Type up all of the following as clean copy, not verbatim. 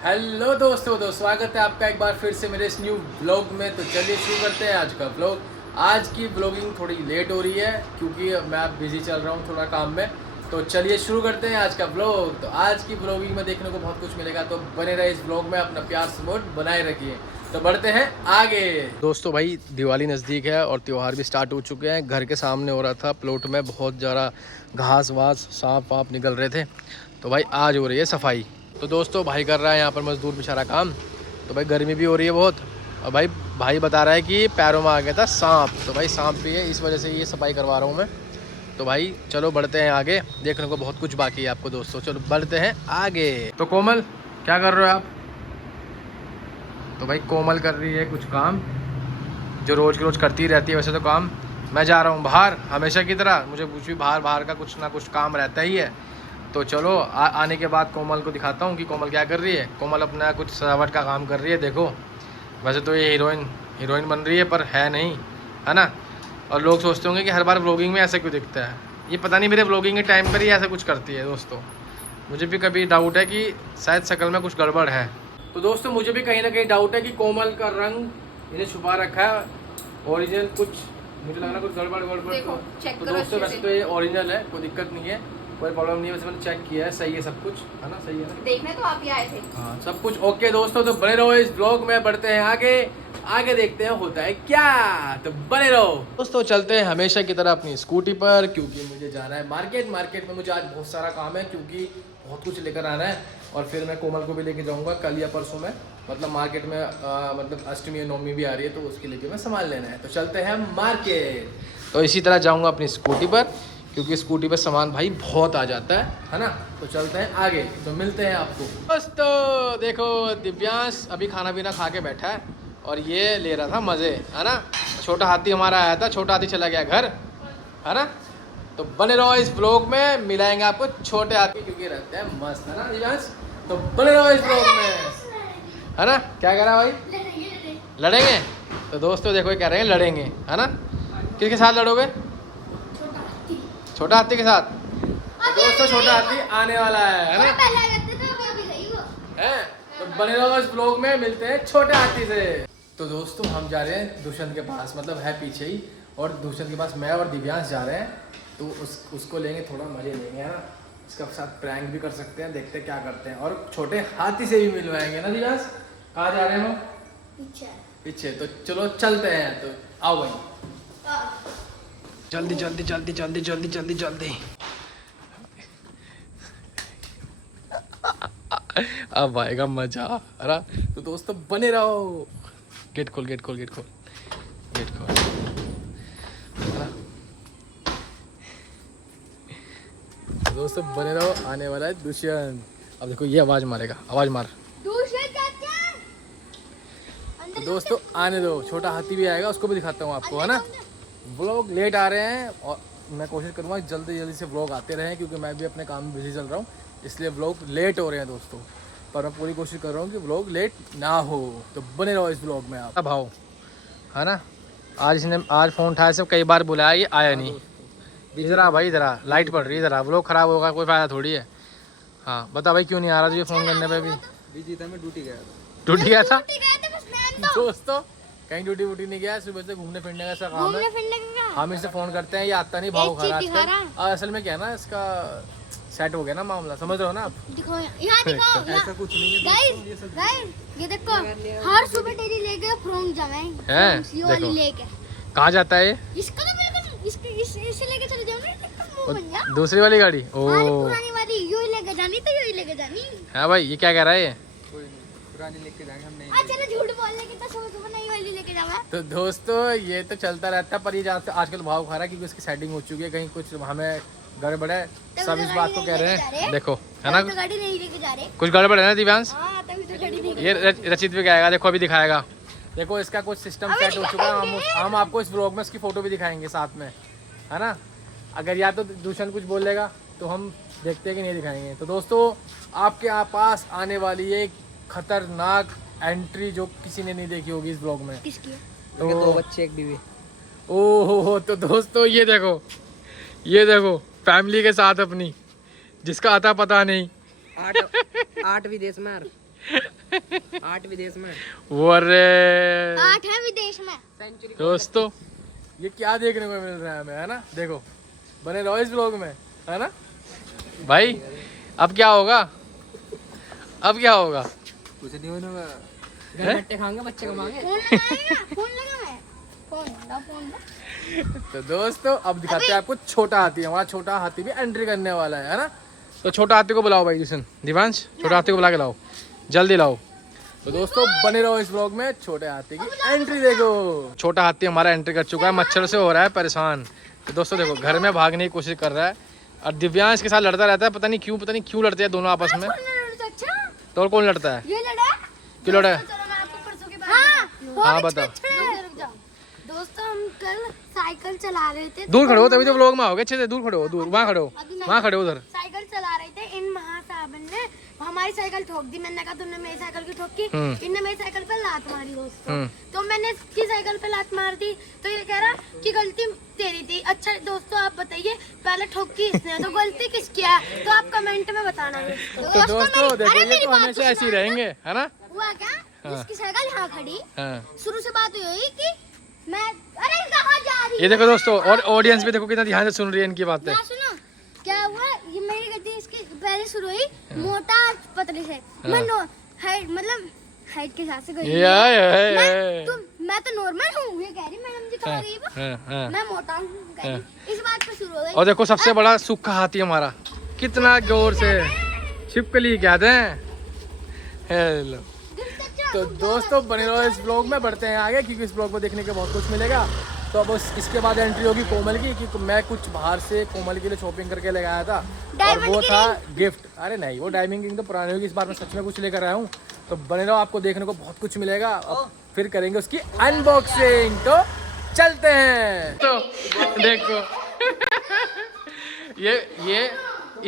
Hello दोस्तों, तो स्वागत है आपका एक बार फिर से मेरे इस न्यू व्लॉग में। तो चलिए शुरू करते हैं आज का व्लॉग। आज की व्लॉगिंग थोड़ी लेट हो रही है क्योंकि मैं बिजी चल रहा हूँ थोड़ा काम में। तो चलिए शुरू करते हैं आज का व्लॉग। तो आज की व्लॉगिंग में देखने को बहुत कुछ मिलेगा, तो बने रहे इस व्लॉग में, अपना प्यार सपोर्ट बनाए रखिए। तो बढ़ते हैं आगे। दोस्तों भाई, दिवाली नज़दीक है और त्यौहार भी स्टार्ट हो चुके हैं। घर के सामने हो रहा था प्लॉट में बहुत ज़्यादा घास वास सांप वाप निकल रहे थे, तो भाई आज हो रही है सफाई। तो दोस्तों भाई कर रहा है यहाँ पर मजदूर बेचारा काम। तो भाई गर्मी भी हो रही है बहुत, और भाई बता रहा है कि पैरों में आ गया था सांप। तो भाई सांप भी है, इस वजह से ये सफाई करवा रहा हूँ मैं। तो भाई चलो बढ़ते हैं आगे, देखने को बहुत कुछ बाकी है आपको दोस्तों। चलो बढ़ते हैं आगे। तो कोमल क्या कर रहे हो आप? तो भाई कोमल कर रही है कुछ काम जो रोज़ की रोज़ करती रहती है वैसे तो काम। मैं जा रहा हूँ बाहर हमेशा की तरह, मुझे कुछ भी बाहर का कुछ ना कुछ काम रहता ही है। तो चलो आने के बाद कोमल को दिखाता हूँ कि कोमल क्या कर रही है। कोमल अपना कुछ सजावट का काम कर रही है। देखो वैसे तो ये हीरोइन बन रही है पर है नहीं, है ना। और लोग सोचते होंगे कि हर बार व्लॉगिंग में ऐसा क्यों दिखता है। ये पता नहीं मेरे व्लॉगिंग के टाइम पर ही ऐसा कुछ करती है दोस्तों। मुझे भी कभी डाउट है कि शायद शक्ल में कुछ गड़बड़ है। तो दोस्तों मुझे भी कहीं ना कहीं डाउट है कि कोमल का रंग इन्हें छुपा रखा है। ओरिजिनल कुछ मुझे लग रहा कुछ गड़बड़ तो दोस्तों वैसे तो ये ओरिजिनल है, कोई दिक्कत नहीं है, कोई प्रॉब्लम नहीं है। वैसे मैंने चेक किया है, सही है सब कुछ, है ना, सही है ना? देखने तो आप ही आए थे। हाँ सब कुछ ओके दोस्तों। तो बने रहो इस ब्लॉग में, बढ़ते हैं आगे देखते हैं होता है क्या। तो बने रहो दोस्तों। चलते हैं हमेशा की तरह अपनी स्कूटी पर, क्योंकि मुझे जाना है मार्केट में मुझे आज बहुत सारा काम है, क्योंकि बहुत कुछ लेकर आना है। और फिर मैं कोमल को भी लेके जाऊंगा कल या परसों में, मतलब मार्केट में मतलब अष्टमी और नवमी भी आ रही है, तो उसके लिए मैं सामान लेना है। तो चलते हैं मार्केट। तो इसी तरह जाऊंगा अपनी स्कूटी पर, क्योंकि स्कूटी पर सामान भाई बहुत आ जाता है ना। तो चलते हैं आगे, तो मिलते हैं आपको दोस्तों। देखो दिव्यांश अभी खाना पीना खा के बैठा है और ये ले रहा था मज़े, है ना। छोटा हाथी हमारा आया था, छोटा हाथी चला गया घर, है ना। तो बने रहो इस ब्लॉग में, मिलाएंगे आपको छोटे हाथी क्योंकि रहते हैं मस्त, है ना दिव्यांश। तो बने रहो इस ब्लॉग में, है ना। क्या कह रहा है भाई? लड़ेंगे? तो दोस्तों देखो ये कह रहे हैं लड़ेंगे, है ना। किसके साथ लड़ोगे? छोटा हाथी के साथ। तो दोस्तों छोटा हाथी आने वाला है ना। है तो बने रहो इस ब्लॉग में, मिलते हैं छोटे हाथी से। तो दोस्तों हम जा रहे हैं दुष्यंत के पास, मतलब है पीछे ही, और दुष्यंत के पास मैं और दिव्यांश जा रहे हैं। तो उसको लेंगे, थोड़ा मजे लेंगे, है ना। इसका साथ प्रैंक भी कर सकते हैं, देखते हैं क्या करते हैं, और छोटे हाथी से भी मिलवाएंगे ना दिव्यांश। कहाँ जा रहे हैं हम? पीछे। तो चलो चलते हैं, तो आओ भाई, जल्दी। अब आएगा मजा, है ना। तो दोस्तों बने रहो। गेट खोल, है ना। तो दोस्तों बने रहो, आने वाला है दुष्यंत। अब देखो ये आवाज मारेगा, आवाज मार। तो दोस्तों आने दो, छोटा हाथी भी आएगा, उसको भी दिखाता हूँ आपको, है ना। व्लॉग लेट आ रहे हैं और मैं कोशिश करूँगा जल्दी से व्लॉग आते रहें, क्योंकि मैं भी अपने काम में बिजी चल रहा हूँ, इसलिए व्लॉग लेट हो रहे हैं दोस्तों। पर मैं पूरी कोशिश कर रहा हूँ कि व्लॉग लेट ना हो। तो बने रहो इस व्लॉग में आप। भाव, है ना। आज फ़ोन उठाया, सब कई बार बुलाया, ये आया नहीं। इधर आ भाई, इधर आ, लाइट पड़ रही है, इधर आ। व्लॉग ख़राब होगा, कोई फ़ायदा थोड़ी है। हाँ बता भाई, क्यों नहीं आ रहा तुझे फ़ोन करने पर भी? बिजी था, मैं ड्यूटी गया था दोस्तों। कहीं ड्यूटी वूटी नहीं गया, सुबह से घूमने फिरने का ऐसा काम है। हम इसे फोन करते हैं, ये आता नहीं, भाव खा रहा है। असल में क्या है ना, इसका सेट हो गया ना मामला, समझ रहे हो ना आप। दिखाओ ऐसा कुछ नहीं है गाइस, ये देखो हर सुबह डेली लेके फ्रॉम जावे हैं। वाली लेके कहाँ जाता है ये? इसको तो बिल्कुल इसे लेके चले जाओ। दूसरी वाली गाड़ी। ओ पुरानी वाली यूं ही लेके जानी, तो यूं ही लेके जानी। हाँ भाई, ये क्या कह रहा है ये? कोई नहीं, पुरानी लेके जाएंगे हम। नहीं चलो झूठ बोलने की तो सुबह नई वाली लेके जावा। तो दोस्तों ये तो चलता रहता है, पर ये आजकल भाव खा रहा है, क्योंकि इसकी सेटिंग हो चुकी है, कहीं कुछ हमें गड़बड़ है, सब इस बात को कह रहे हैं। देखो है ना, गाड़ी नहीं लेके जा रहे। कुछ गड़बड़ है ना दिव्यांश। तभी तो गाड़ी नहीं। ये रचित भी कहेगा, देखो अभी दिखाएगा। देखो इसका कुछ सिस्टम सेट हो चुका है, हम आपको इस ब्लॉग में इसकी फोटो भी दिखाएंगे साथ में, है ना। अगर या तो दूषण कुछ बोलेगा तो हम देखते हैं कि नहीं दिखाएंगे। तो दोस्तों आपके पास आने वाली एक खतरनाक एंट्री जो किसी ने नहीं देखी होगी इस ब्लॉग में। किसकी? तो 2 बच्चे 1 बीवी। ओहो, तो दोस्तों ये देखो फैमिली के साथ अपनी, जिसका आता पता नहीं। 8 विदेश में। 8 विदेश में। वो अरे 8 है विदेश में। सेंचुरी दोस्तों ये क्या देखने को मिल रहा है हमें, है ना। देखो बने रहो इस ब्लॉग में, है ना भाई। अब क्या होगा, अब क्या होगा? कुछ नहीं होने वाला। हैं? घर बट्टे खाएंगे, बच्चे कमाएंगे। फोन लगाएगा, फोन लगा मैं। फोन तो दोस्तों अब दिखाते हैं आपको छोटा हाथी। हमारा छोटा हाथी भी एंट्री करने वाला है ना। तो छोटा हाथी को बुलाओ भाई जिसन, दिवांश छोटा हाथी को बुला के लाओ, जल्दी लाओ। तो दोस्तों बने रहो इस ब्लॉग में, छोटे हाथी की एंट्री देखो। छोटा हाथी हमारा एंट्री कर चुका है, मच्छर से हो रहा है परेशान। तो दोस्तों देखो घर में भागने की कोशिश कर रहा है और दिव्यांश के साथ लड़ता रहता है, पता नहीं क्यों लड़ते हैं दोनों आपस में। अच्छा तो और कौन लड़ता है? ये लड़ा क्यों लड़ा है? चलो मैं आपको परसों के बाद हाँ बताओ। रुक जाओ। दोस्तों हम कल साइकिल चला रहे थे। दूर खड़े हो तभी तो ब्लॉग में आओगे अच्छे से। दूर खड़े हो, दूर वहाँ खड़े हो, वहाँ खड़े हो उधर। साइकिल चला रहे थे, इन महासाबन ने हमारी साइकिल ठोक दी। मैंने कहा तुमने मेरी साइकिल क्यों ठोकी? इनने मेरी साइकिल पे लात मारी दोस्तों। तो मैंने इसकी साइकिल पे लात मार दी, तो ये कह रहा कि गलती तेरी थी। अच्छा दोस्तों आप बताइए पहले ठोकी इसने, तो गलती किसकी है? तो आप कमेंट में बताना दोस्तों। तो दोस्तों देखो ये तो हमेशा ऐसे ही रहेंगे, है ना। हुआ क्या, इसकी साइकिल यहाँ खड़ी, हाँ। शुरू से बात हुई कि मैं अरे कहाँ जा रही ये देखो दोस्तों, और ऑडियंस भी देखो कितना ध्यान से सुन रही है इनकी बातें। ना सुनो क्या हुआ, ये मेरी गलती। इसकी पहले शुरू हुई मोटा पतले से, मैं हाइट मतलब हाइट के हिसाब से गई। मैं तो नॉर्मल हूँ, ये कह रही मैडम जी कह रही है मैं मोटा हूँ। इस बात पे शुरू हो गई। और देखो सबसे बड़ा सूखा हाथी हमारा कितना जोर से छिपकली कहते हैं। हेलो तो दोस्तों बने रहो इस ब्लॉग में, बढ़ते हैं आगे क्योंकि इस ब्लॉग में देखने के बहुत कुछ मिलेगा। तो अब इसके बाद एंट्री होगी कोमल की, क्योंकि मैं कुछ बाहर से कोमल के लिए शॉपिंग करके ले आया था और वो था गिफ्ट। अरे नहीं वो डायमंड रिंग तो पुरानी होगी, इस बार मैं सच में कुछ लेकर आया हूँ। तो बने रहो, आपको देखने को बहुत कुछ मिलेगा। अब फिर करेंगे उसकी अनबॉक्सिंग, तो चलते हैं। तो देखो ये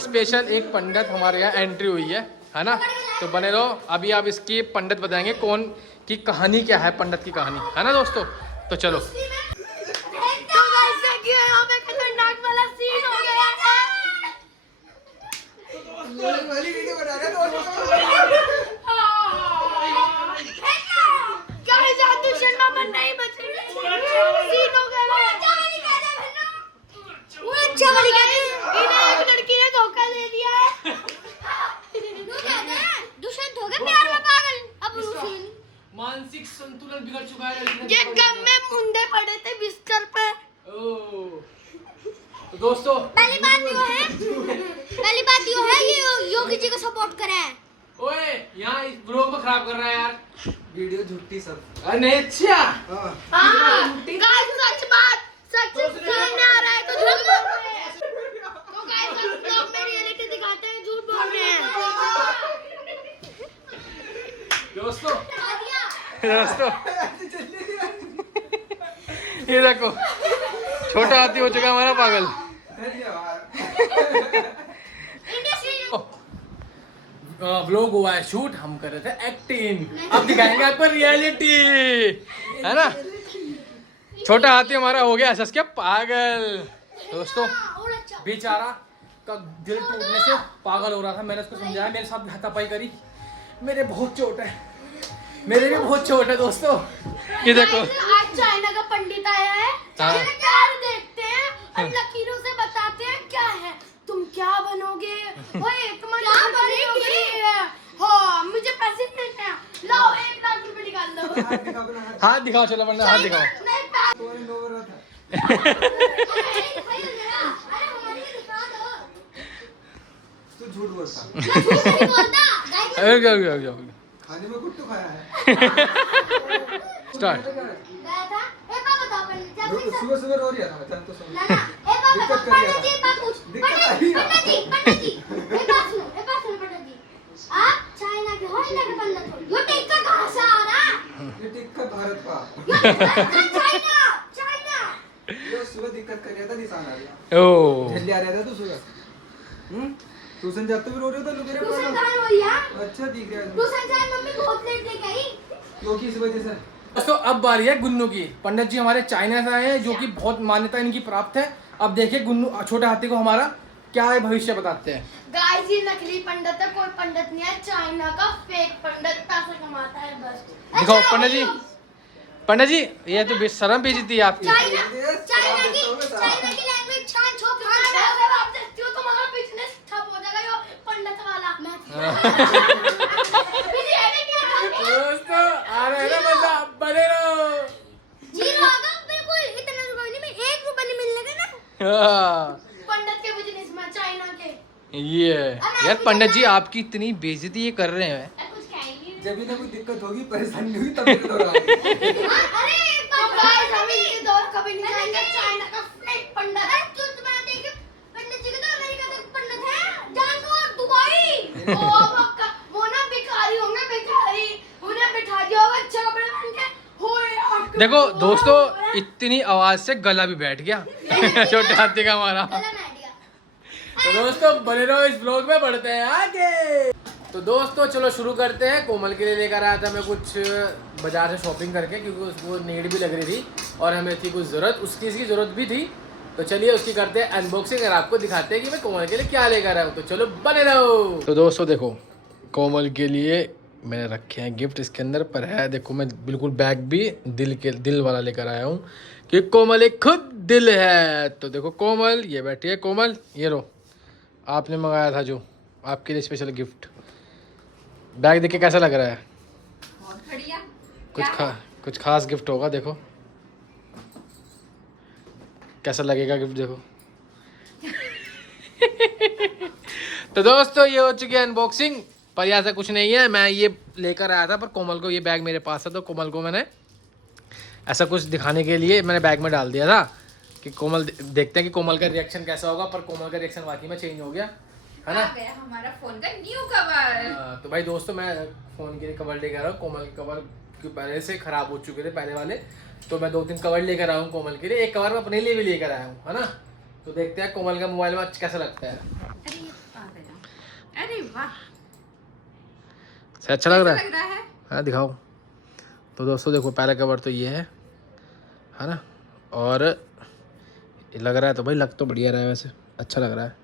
स्पेशल एक पंडित हमारे यहाँ एंट्री हुई है ना। तो बने रहो, अभी आप इसकी पंडित बताएंगे कौन की कहानी क्या है, पंडित की कहानी, है ना दोस्तों। तो चलो यहाँ पे खतरनाक वाला सीन हो गया है। नहीं बचेगा, सीन हो गया। अच्छा वाली कहते हैं, इन्हें एक लड़की ने धोखा दे दिया है। दुष्यंत हो गया प्यार में पागल। अब मानसिक संतुलन बिगड़ चुका है। ये गम में मुंडे पड़े थे बिस्तर पे। तो दोस्तों पहली बात यो है ये योगी जी को सपोर्ट करे हैं। ओए यहाँ इस ब्लॉग में खराब कर रहा है यार, वीडियो झूठी सब। अरे नहीं अच्छा। गाइस सच बात, सच सामने आ रहा है तो झूठ बोल रहे हैं। तो गाइस हम लोग में रियलिटी दिखाते हैं, झूठ बोल रहे हैं। दोस्तों ये देखो छोटा हाथी हो चुका हमारा पागल। व्लॉग हुआ है शूट, हम कर रहे थे एक्टिंग, अब दिखाएंगे आपको रियलिटी, है ना। छोटा हाथी हमारा हो गया सच के पागल। दोस्तों बेचारा का दिल टूटने से पागल हो रहा था, मैंने उसको समझाया, मेरे साथ हाथापाई करी, मेरे बहुत चोट है, मेरे भी बहुत चोट है दोस्तों। ये देखो आज चाइना का पंडित आया है, प्यार देखते हैं और लकीरों से बताते हैं क्या है, तुम क्या बनोगे। ओए तुम्हारी क्या है? हाँ मुझे पैसे देते हैं, लाओ 1 लाख रुपए निकाल लो। हाथ दिखाओ, चलो वरना हाथ दिखाओ। तू झूठ बोलता। खाने में कुछ तो खाया है। स्टार्ट। सुबह सुबह रो रही था मैं तो समझ। दिक्कत कर रही आप चाइना के हो, इंडिया के पंडित हो, ये टिक्का कहाँ से आ रहा है? ये टिक्का भारत का। चाइना ये सुबह दिक्कत कर रहा था, निशान आ गया। ओ जल्दी आ रहा था तू सुबह। ट्यूशन जाते भी रो रहे थे लोग। ट्यूशन कहाँ हुई है? अच्छा दिख रहा है। ट्यूशन जाए मम्मी बहुत लेट लेके आई। क्योंकि इस वजह से। दोस्तों अब बारी है गुन्नू की। पंडित जी हमारे चाइना से आए हैं, जो कि बहुत मान्यता इनकी प्राप्त है। अब देखिए गुन्नू छोटे हाथी को हमारा क्या है भविष्य बताते हैं। गाइस ये नकली पंडित है, कोई पंडित नहीं है, चाइना का फेक पंडित पैसा कमाता है बस। दिखाओ पंडित जी ये तो बेशरम बेइज्जती है आपकी। चाइना की लैंग्वेज छान छो फाड़ अगर आप देखते हो तुम्हारा बिजनेस ठप हो जाएगा। यो पंडित वाला दोस्तों आ रहे हैं ना मजा, बने रहो। जीरो आगा बिल्कुल, इतना रुपए नहीं, मैं 1 रुपया नहीं मिलने देना हाँ, पंडित के बिजनेस में चाइना के। ये यार पंडित जी आपकी इतनी बेइज्जती ये कर रहे हैं। कुछ कहेंगे जब भी ना कोई दिक्कत होगी, परेशानी हुई तब मेरे दौर आएगी। अरे तो गाइस हम इनके दौर कभी नहीं जाएंगे। चाइना का फेक पंडित है। तू तुम्हारा देख पंडित जी के तो अमेरिका तक पंडित है, जान को दुबई। ओ पक्का वो ना भिखारी होंगे, भिखारी उन्हें बिठा दिया होगा अच्छा कपड़े पहन के। होए आपके देखो दोस्तों इतनी आवाज से गला भी बैठ गया छोटे हाथी का हमारा। गलत आइडिया। तो दोस्तों बने रहो, इस ब्लॉग में बढ़ते हैं आगे। तो दोस्तों चलो शुरू करते हैं। कोमल के लिए लेकर आया था मैं कुछ बाजार से शॉपिंग करके, क्योंकि उसको नीड भी लग रही थी और हमें थी कुछ ज़रूरत, उसकी इसकी ज़रूरत भी थी। तो चलिए उसकी करते हैं अनबॉक्सिंग और आपको दिखाते हैं कि मैं कोमल के लिए क्या लेकर आया हूँ। तो चलो बने रहो। तो दोस्तों देखो कोमल के लिए मैंने रखे हैं गिफ्ट इसके अंदर, पर है देखो मैं बिल्कुल बैग भी दिल वाला लेकर आया हूँ कि कोमल एक खुद दिल है। तो देखो कोमल ये बैठी है। कोमल ये रो, आपने मंगाया था जो आपके लिए स्पेशल गिफ्ट। बैग देख के कैसा लग रहा है? बहुत बढ़िया। कुछ खास गिफ्ट होगा, देखो कैसा लगेगा गिफ्ट देखो। तो दोस्तों ये हो चुकी है अनबॉक्सिंग, पर यहाँ से कुछ नहीं है। मैं ये लेकर आया था, पर कोमल को ये बैग मेरे पास था तो कोमल को मैंने ऐसा कुछ दिखाने के लिए मैंने बैग में डाल दिया था कि कोमल देखते हैं कि कोमल का रिएक्शन कैसा होगा। पर कोमल का रिएक्शन वाकई में चेंज हो गया है ना। आ गया हमारा फोन का न्यू कवर। तो भाई दोस्तों मैं फ़ोन के लिए कवर लेकर आया हूँ। कोमल के कवर क्योंकि पहले से ख़राब हो चुके थे पहले वाले, तो मैं 2-3 कवर लेकर आया हूँ कोमल के लिए। एक कवर मैं अपने लिए भी लेकर आया हूँ है ना। तो देखते हैं कोमल का मोबाइल में कैसा लगता है। अरे वाह, से अच्छा लग रहा कैसा है? है? हाँ दिखाओ। तो दोस्तों देखो पहला कवर तो ये है ना, और ये लग रहा है तो भाई लग तो बढ़िया रहा है, वैसे अच्छा लग रहा है।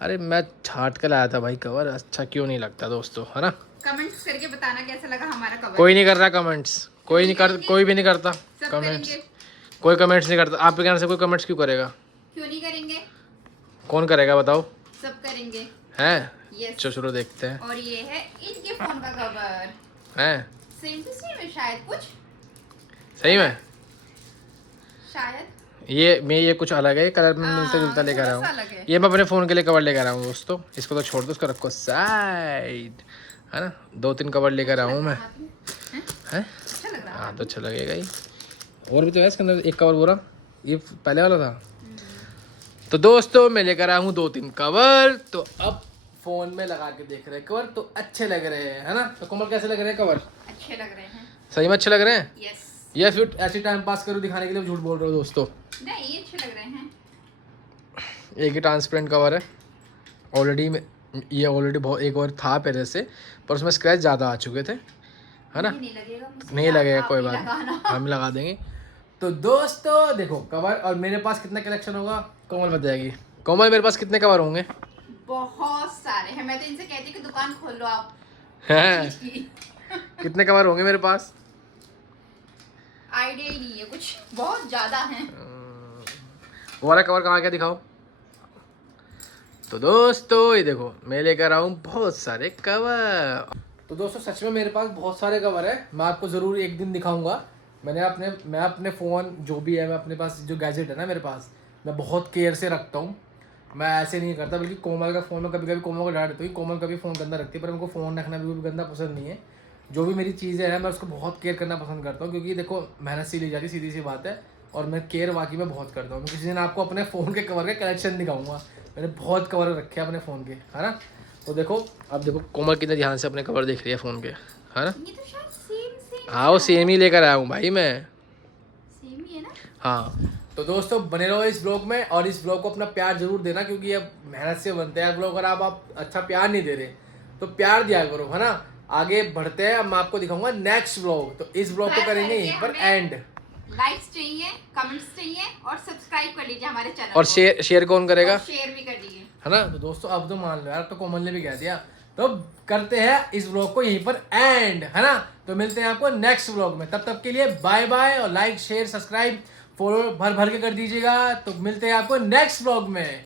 अरे मैं छाट कर लाया था भाई कवर, अच्छा क्यों नहीं लगता दोस्तों है ना। कमेंट्स करके बताना कैसा लगा हमारा कवर। कोई नहीं कर रहा कमेंट्स, कोई भी नहीं करता सब कमेंट्स। करेंगे। कोई कमेंट्स नहीं करता। आपके कहने से कोई कमेंट्स क्यों करेगा? क्यों नहीं करेंगे? कौन करेगा बताओ? सब करेंगे। हैं? यस। चलो देखते हैं। और ये है इनके फोन का कवर, हैं? सेम टू सेम है शायद, कुछ सही में शायद। ये कुछ अलग है, कलर में मिलता जुलता लेकर आया थोड़ा सा अलग हूँ। है। ये मैं अपने फ़ोन के लिए कवर लेकर आया हूँ दोस्तों। इसको तो छोड़ दो, इसको रखो साइड है ना। 2-3 कवर लेकर आया हूँ मैं। हैं? अच्छा लग रहा है। हाँ तो अच्छा लगेगा ही। और भी तो है इसके अंदर, एक कवर पूरा ये पहले वाला था। तो दोस्तों मैं लेकर आया हूँ 2-3 कवर। तो अब फ़ोन में लगा के देख रहे हैं कवर, तो अच्छे लग रहे हैं है ना। तो कोमल कैसे लग रहे हैं कवर? अच्छे लग रहे हैं। सही में अच्छे लग रहे हैं। यस। ये फिर ऐसे टाइम पास करूँ दिखाने के लिए झूठ बोल रहे हो दोस्तों। नहीं, ये अच्छे लग रहे हैं। एक ही ट्रांसपेरेंट कवर है ये ऑलरेडी बहुत एक और था पहले से, पर उसमें स्क्रैच ज़्यादा आ चुके थे है ना। नहीं लगेगा मुझसे। नहीं लगेगा, आप कोई ही बात लगाना। नहीं, हम लगा देंगे। तो दोस्तों देखो कवर, और मेरे पास कितना कलेक्शन होगा कोमल बताएगी। कोमल मेरे पास कितने कवर होंगे? बहुत सारे हैं। मैं तो इनसे कहती कि दुकान खोल लो आप हैं? चीज़ की। कितने कवर होंगे मेरे पास? आइडिया ही नहीं है कुछ, बहुत ज्यादा हैं। वो वाला कवर कहाँ गया दिखाओ। तो दोस्तों ये देखो मैं लेकर आऊँ बहुत सारे कवर। तो दोस्तों सच में मेरे पास बहुत सारे कवर है। मैं आपको ज़रूर एक दिन दिखाऊंगा। मैं अपने फ़ोन जो भी है, मैं अपने पास जो गैजेट है ना मेरे पास, मैं बहुत केयर से रखता हूँ। मैं ऐसे नहीं करता, बल्कि कोमल का फ़ोन में कभी कभी कोमल को डांट देता हूँ। कोमल कभी फ़ोन गंदा रखती है, पर उनको फ़ोन रखना भी गंदा पसंद नहीं है। जो भी मेरी चीज़ें हैं मैं उसको बहुत केयर करना पसंद करता हूँ, क्योंकि देखो मेहनत से ली जाती, सीधी सी बात है। और मैं केयर वाकई में बहुत करता हूँ। मैं किसी दिन आपको अपने फ़ोन के कवर का कलेक्शन दिखाऊंगा। मैंने बहुत कवर रखे हैं अपने फ़ोन के है ना। तो देखो अब देखो कोमल कितने ध्यान से अपने कवर देख रही है फ़ोन के है ना। ये तो शायद सेम हाँ वो सेम ही लेकर आया हूँ भाई मैं। सेम ही है ना। हाँ तो दोस्तों बने रहो इस ब्लॉग में, और इस ब्लॉग को अपना प्यार जरूर देना, क्योंकि अब मेहनत से बनते हैं ब्लॉग। अगर आप अच्छा प्यार नहीं दे रहे तो प्यार दिया करो है ना। आगे बढ़ते हैं, अब मैं आपको दिखाऊंगा नेक्स्ट ब्लॉग। तो इस ब्लॉग को करेंगे यहीं पर एंड। लाइक्स चाहिए, कमेंट्स चाहिए और सब्सक्राइब कर लीजिए हमारे चैनल और शेयर कौन करेगा? शेयर भी कर दीजिए, है ना। तो दोस्तों अब तो मान लो यार, तो कोमल ने भी कह दिया, तो करते हैं इस व्लॉग को यहीं पर एंड, है ना। तो मिलते हैं आपको नेक्स्ट व्लॉग में, तब तक के लिए बाय बाय, और लाइक शेयर सब्सक्राइब फॉलो भर भर के कर दीजिएगा। तो मिलते हैं आपको नेक्स्ट व्लॉग में।